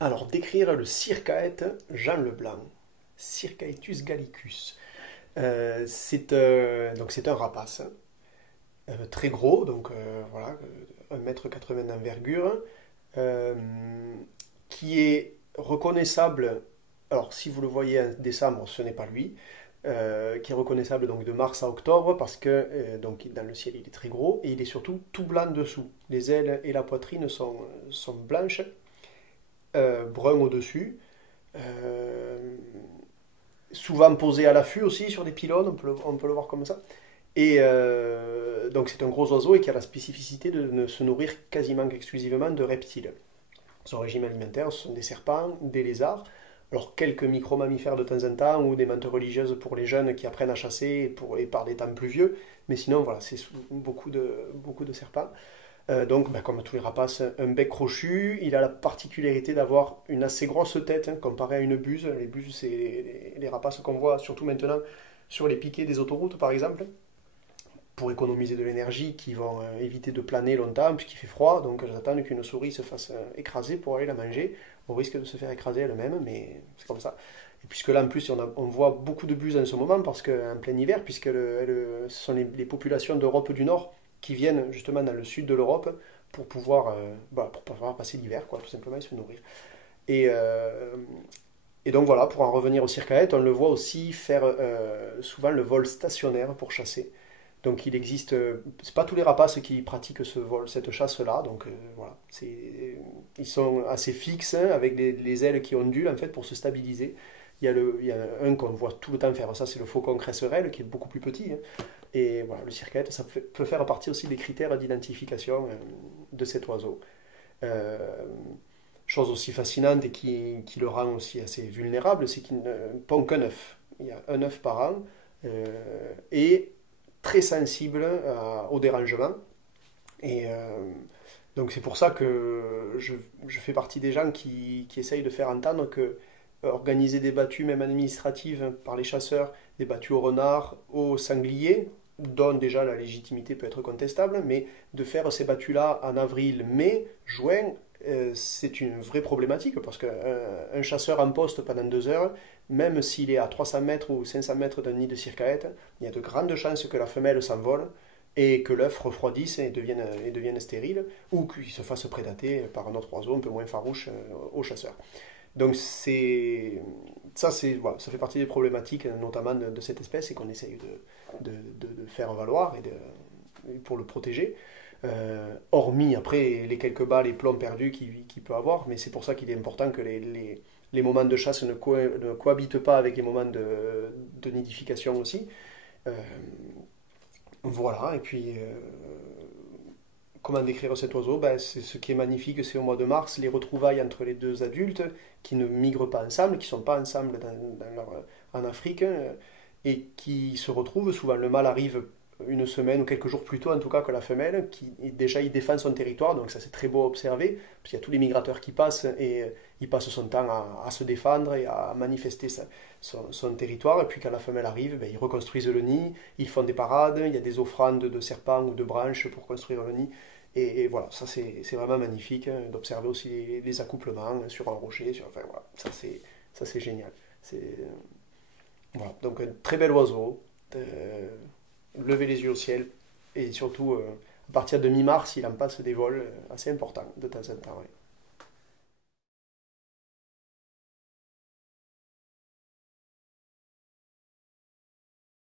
Alors, décrire le circaète Jean Leblanc, Circaetus gallicus. Donc c'est un rapace, hein, très gros, donc voilà, 1,80 m d'envergure, euh, qui est reconnaissable, alors si vous le voyez en décembre, ce n'est pas lui, qui est reconnaissable donc de mars à octobre parce que donc dans le ciel il est très gros et il est surtout tout blanc dessous. Les ailes et la poitrine sont blanches, brun au-dessus, euh, souvent posé à l'affût aussi sur des pylônes, on peut le voir comme ça. Et donc c'est un gros oiseau et qui a la spécificité de ne se nourrir quasiment exclusivement de reptiles. Son régime alimentaire, ce sont des serpents, des lézards, alors quelques micro-mammifères de temps en temps ou des mantes religieuses pour les jeunes qui apprennent à chasser et par des temps pluvieux, mais sinon voilà, c'est beaucoup de serpents. Donc, ben, comme tous les rapaces, un bec crochu. Il a la particularité d'avoir une assez grosse tête, hein, comparée à une buse. Les buses, c'est les rapaces qu'on voit surtout maintenant sur les piquets des autoroutes, par exemple, pour économiser de l'énergie, qui vont éviter de planer longtemps puisqu'il fait froid. Donc, elles attendent qu'une souris se fasse écraser pour aller la manger, au risque de se faire écraser elle-même, mais c'est comme ça. Et puisque là, en plus, on voit beaucoup de buses en ce moment, parce qu'en plein hiver, puisque ce sont les populations d'Europe du Nord qui viennent justement dans le sud de l'Europe pour pouvoir passer l'hiver, quoi, tout simplement, et se nourrir. Et, euh, et donc voilà, pour en revenir au circaète, on le voit aussi faire souvent le vol stationnaire pour chasser. Donc il existe, c'est pas tous les rapaces qui pratiquent ce vol, cette chasse-là, donc voilà, ils sont assez fixes, hein, avec les ailes qui ondulent en fait pour se stabiliser. Il y a un qu'on voit tout le temps faire ça, c'est le faucon cresserelle qui est beaucoup plus petit, hein. Et voilà, le circaète, peut faire partie aussi des critères d'identification de cet oiseau. Euh, Chose aussi fascinante et qui le rend aussi assez vulnérable, c'est qu'il ne pond qu'un œuf. Il y a un œuf par an et très sensible au dérangement. Et donc c'est pour ça que je fais partie des gens qui essayent de faire entendre que organiser des battues, même administratives, par les chasseurs, des battues au renard, au sanglier, dont déjà la légitimité peut être contestable, mais de faire ces battues-là en avril, mai, juin, c'est une vraie problématique parce qu'un chasseur en poste pendant 2 heures, même s'il est à 300 mètres ou 500 mètres d'un nid de circaète, il y a de grandes chances que la femelle s'envole et que l'œuf refroidisse et devienne stérile, ou qu'il se fasse prédater par un autre oiseau un peu moins farouche au chasseur. Donc voilà, ça fait partie des problématiques notamment de cette espèce et qu'on essaye de faire valoir pour le protéger. Hormis après les quelques balles et plombs perdus qu'il peut avoir, mais c'est pour ça qu'il est important que les moments de chasse ne cohabitent pas avec les moments de nidification aussi. Euh, voilà, et puis comment décrire cet oiseau? Ben, c'est ce qui est magnifique, c'est au mois de mars, les retrouvailles entre les deux adultes qui ne migrent pas ensemble, qui ne sont pas ensemble en Afrique, hein, et qui se retrouvent. Souvent, le mâle arrive une semaine ou quelques jours plus tôt, en tout cas, que la femelle, qui déjà il défend son territoire, donc ça c'est très beau à observer, parce qu'il y a tous les migrateurs qui passent et il passe son temps à se défendre et à manifester son territoire, et puis quand la femelle arrive, ben, ils reconstruisent le nid, ils font des parades, il y a des offrandes de serpents ou de branches pour construire le nid. Et voilà, ça c'est vraiment magnifique, hein, d'observer aussi les accouplements sur un rocher. Enfin voilà, ça c'est génial. Voilà, donc un très bel oiseau. Lever les yeux au ciel. Et surtout, à partir de mi-mars, il en passe des vols assez importants de temps en temps. Ouais.